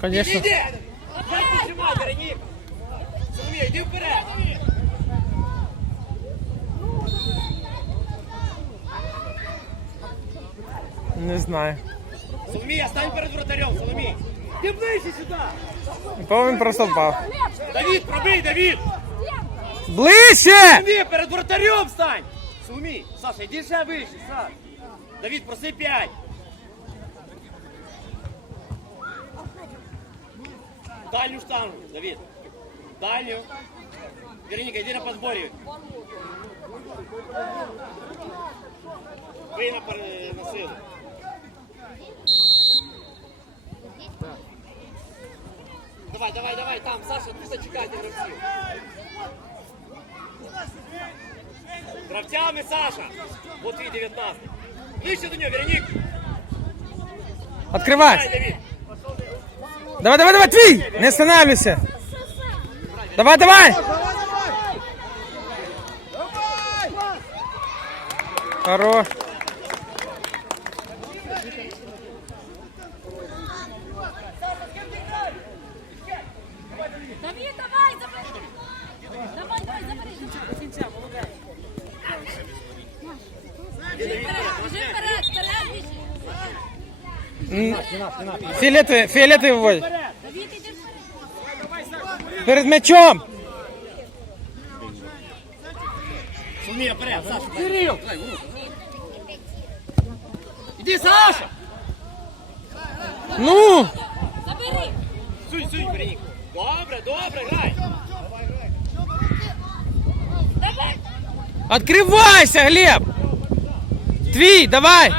Конечно. Іди! Дай піджимай, Веронік! Соломія, йди вперед! Не знаю. Соломія, стань перед вратарем, Соломій! Ти ближче сюди! То він просто впав. Давід, пробий, Давід! Ближче! Соломія, перед вратарем стань! Соломій, Саша, йди ще вище, Саш! Давід, проси п'ять! Дальню штангу, Давід! Дальню! Вероніка, йди на подборі! Вий на, пер- на силу! Давай, давай, давай, там, Саша, тут зачекайте гравців. Гравцями, Саша! Вот твій 19. Ближче до нього, Веронік! Откривай! Дай, Давид! Давай, давай, давай, твій! Не останавливайся! Давай, давай! Хорош. Фіолетовий, фіолетовий виводь. Давид, іди вперед! Перед м'ячом! Соломія, вперед, Саша! Кирил! Іди, Саша! Ну! Забери! Суй, суй, Веронік! Добре, добре, грай! Давай! Открывайся, Глеб! Твій, давай!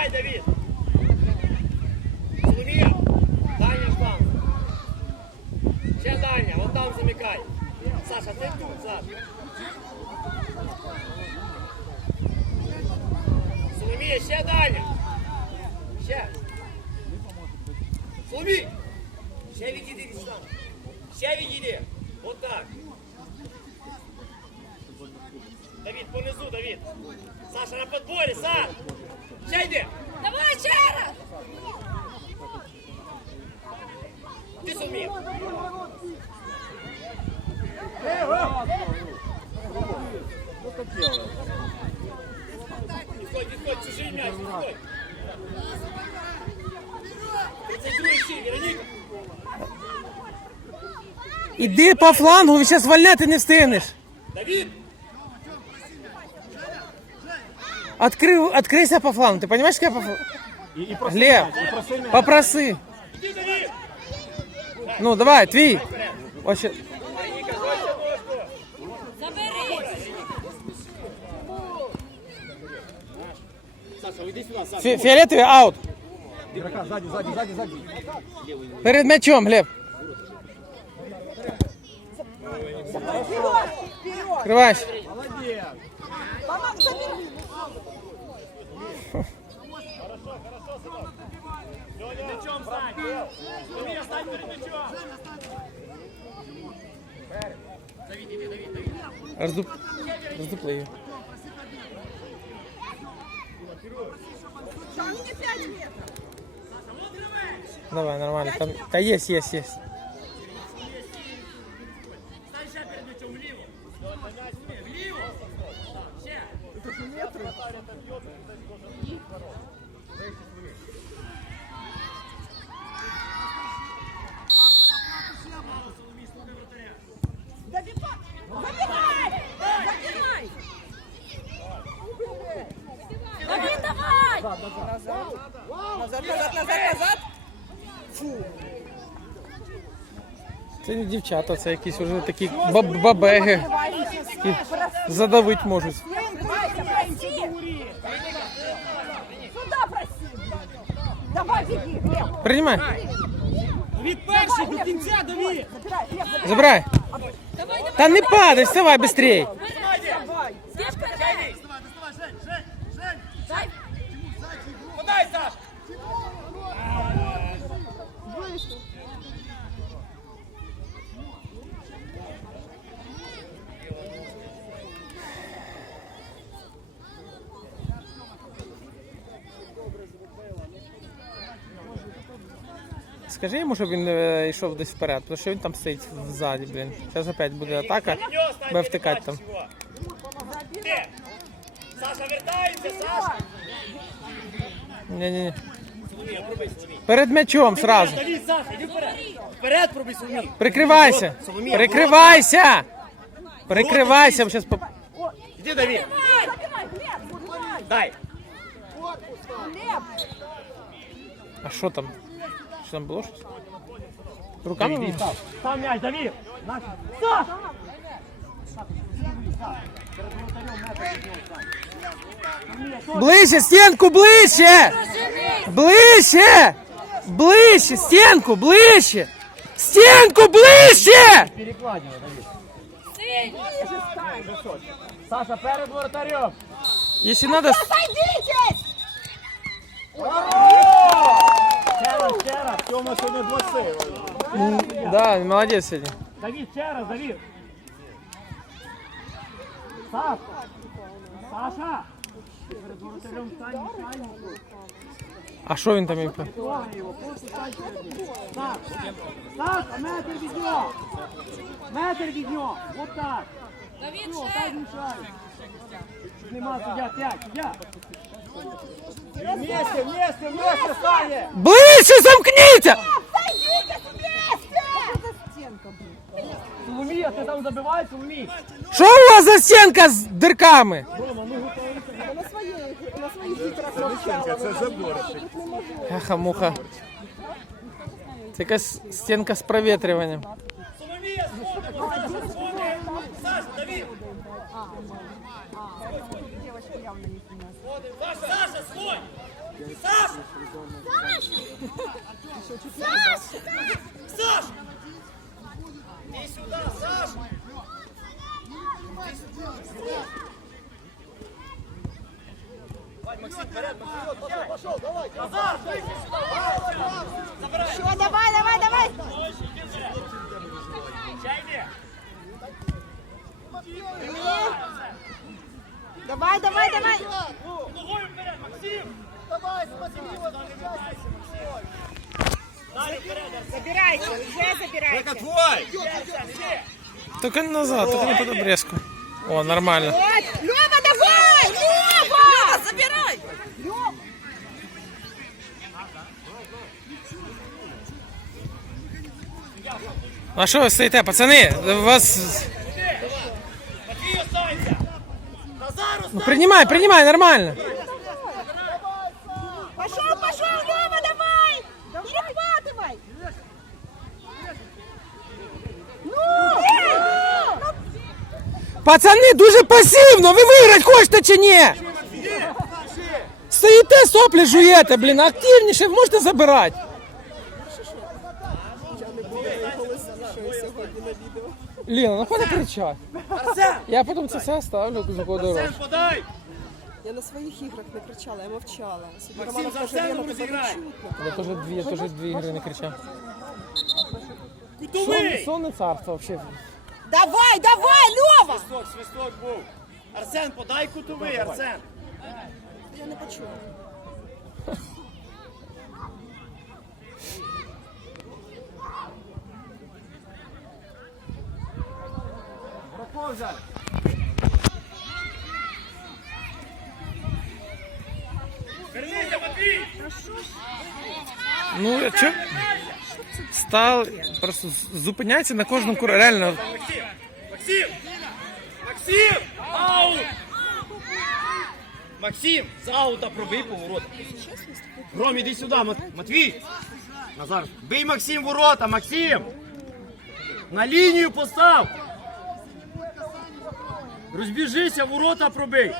Подай, Давид! Соломія! Дальня штанга! Ще дальня, вон там замикай! Саша, ти тут, Саша! Соломія, ще дальня! Ще! Соломій! Ще відійди від штанги! Ще відійди! Отак! Давид, понизу, Давид! Саша на подборі, Саш! Ще йди! Давай ще раз! Ти сумів! Відходь, відходь, чужий м'яч, відходь! 32 ще, Вероніка! Іди по флангу, він зараз звольняти не встигнеш. Давид! Открив, открийся по флангу, ти розумієш, як я по флангу? Глеб, попроси. Іди, Давид! Ну, давай, твій. Ось, Вероніка, хоче ножку! Забери! Саша, уйди сюди, Саша! фі- фіолетовий аут. Перед м'ячом, Глеб. Открываешь. Раздуп... Раздупли ее. Давай, нормально. Там... Да есть, есть, есть. Стань ще перед давай! Назад, назад, назад, назад. Це не дівчата, це якісь вже такі баб- бабеги. Які задавить можуть. Вася, проси. Сюда проси. Давай, беги, Глеб. Принимай. Від перших до кінця, Давид! Забирай, Глеб, забирай. Забирай. Та не падай, вставай быстрей. Скажи йому, щоб він е, йшов десь вперед, тому що він там стоїть ззаді, блін. Зараз опять буде атака, буде втикати там. Де? Саша, вертається, Саша! Ні-ні-ні. Пробий. Перед м'ячом сразу. Давід, Саша, іди вперед! Вперед пробий! Прикривайся! Соломія, Прикривайся! Прикривайся, зараз по... Іди, Давід! Забирай, Глеб. Дай! Глеб, А що там? Що там було щось? Руками? Став м'яч, Давід! Наш! Саш! Ближче, стінку, ближче! Ближче! Ближче, стінку, ближче! Стінку, ближче! Перекладина, Давід. Синь. Саша, перед воротарем! Якщо надо, сойдитесь. Ще раз, ще раз! Тьома сьогодні два сейва. да, молодець сьогодні. Давід, ще раз, Давід! Саш! Саша! Перед воротарем стань, стань. А що він там їм? пи- Трогай його, просто стань перед ним. Саш! Саш, а метр від нього! Метр від нього! Вот так! Давід, Все, ще. дай мішай! Нема, суддя, п'ять, суддя! Вместе, вместе, вместе, Саня! Ближче замкніться! Что за стенка, блин? Соломія, ти там забивай, Соломій! Що у вас за стінка з дирками? На своей, на своих хитрых молчала. Еха, муха. Це якась стінка з провітрюванням. Саш! Саш! Саш! Иди сюда, Саш! Вань, Максим, вперед, Максим, пошел, пошел, давай! Назар, ближче сюда! Забирай! Все, давай, давай, давай. Чай иди! Давай, давай, давай. Ногою вперед, Максим! Давай, смотри, вот, Далі вперед, Забирайте, уже забирайте. твой! Иди! Тільки назад, тільки не під обрізку. О, нормально. Вот, Лёва, давай, Лёва. Забирай. Лёва. А що ви стоїте, пацани? У вас. Матвій останься! Назар Ну, приймай, приймай, нормально. Пацани, дуже пасивно! Ви виграти хочете чи ні? Стоїте, соплі жуєте, блін, активніше можете забирати. Ліна, ну ходи кричати. Арсен! Я потім це все ставлю за. Арсен, подай! Я на своїх іграх не кричала, я мовчала. Максим, за не розіграй. Я теж дві, я теж дві ігри не кричав. Кутовий! сонне царство взагалі. Давай, давай, Лёва. Свисток, свисток був. Арсен, подай кутовий, Арсен. Я не почула. Проповзай. Вернися, Матвій! Ну, чо? Стал, просто зупиняється на кожному куру. Реально, Максим! Максим! Максим! Аут! Максим, з аута пробий поворот. Ром, іди сюди, Мат- Матвій! Назар, бий Максим ворота, Максим! На лінію постав! Розбіжися, ворота пробий!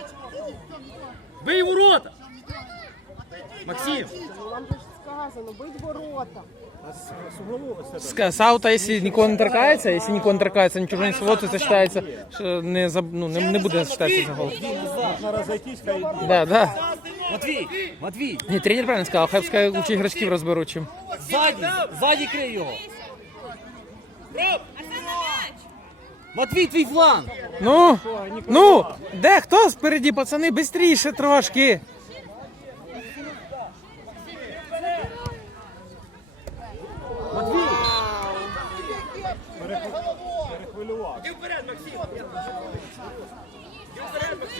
Бий ворота! Максим! сказано, быть ворота. С, с аута, если никого не торкается, если никого не торкается, нічого не сводится, это считается, что не, за, ну, не, не будет считаться за гол. Да, да. Матвій, Матвій, Ні, тренер правильно сказав, хай пускай лучше іграчків розберуть, чим. ззаді, ззаді крий його. Матвій, твій фланг! Ну, ну, де хто спереді, пацани, швидше трошки.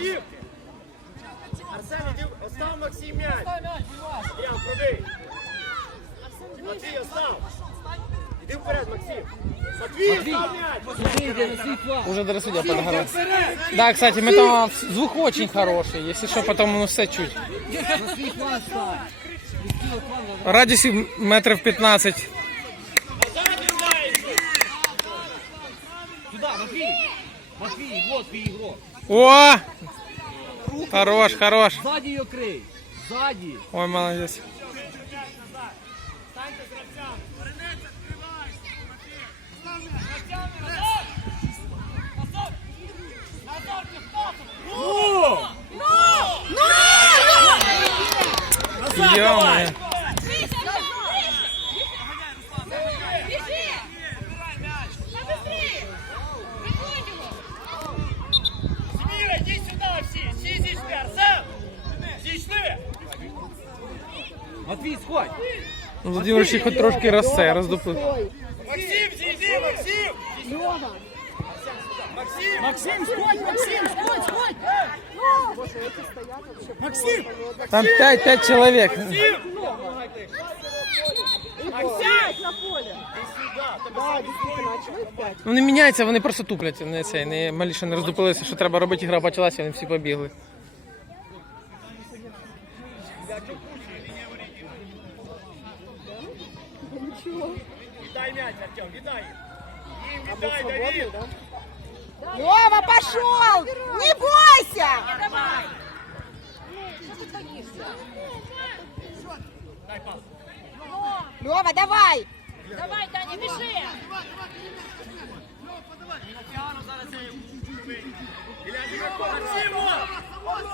Максим. Арсен, іди, остав Максим м'яч. Прям, пробий. Матвій, остав. Іди вперед, Максим. Матвій, остав м'яч. Уже даже судья подограл. Да, кстати, мы там звук очень хороший. Если что, потом ну все чуть. Радиусі метрів 15. Сюди, Матвій. Матвій, вот твій ігрок. О! Хорош, хорош. Ззаді його крий. Ззаді. Ой, молодец. гроші хоч трошки росе, роздупли. Максим, зійди, Максим! Максим, Максим, сходь, Максим, сходь, сходь! Максим! Там 5-5 человек. Максим! Вони ну, міняються, вони просто туплять. Не, цей не, маліше не роздупилися, що треба робити, гра почалася, вони всі побігли. м'яч, Артем, віддай. Їм А мы віддай, свободны, Давид. да? Лева, пошел! Не бойся! Давай! Лева, давай! Давай, Таня, біжи! Максим, вот.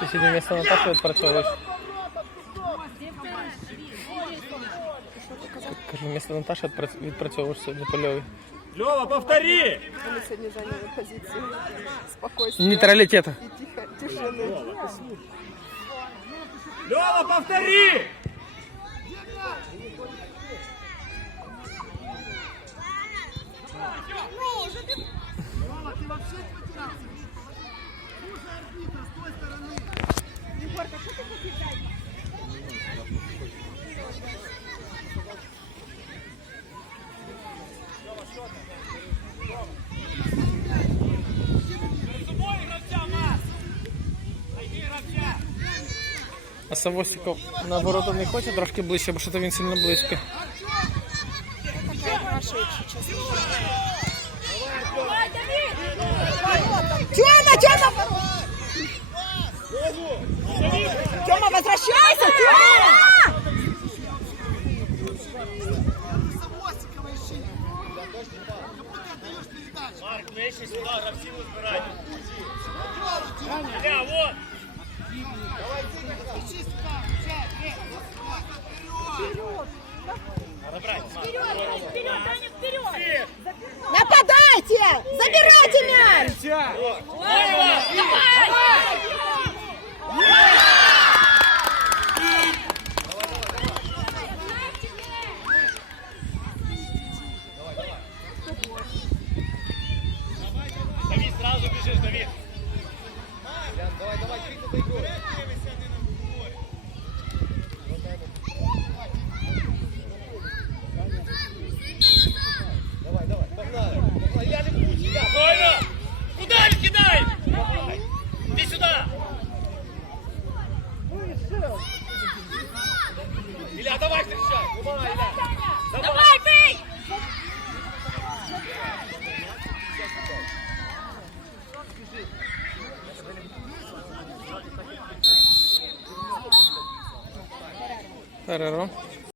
Ти сьогодні місце Наташі Кажу, місце Наташі відпрац- відпрацьовуєш сьогодні по Льові. Лева, повтори. Мы сегодня заняли позицию спокойствия Нейтралітету. и тихо, тишины. Лева, повтори. А Савостіков на ворота не хоче трошки ближче, бо що то він сильно близько. Давай, Давид! Тёма, Тёма! Тёма, возвращайся, Тёма! Марк, ближче сюди, гравців збирай. Ля, вот. Мяч!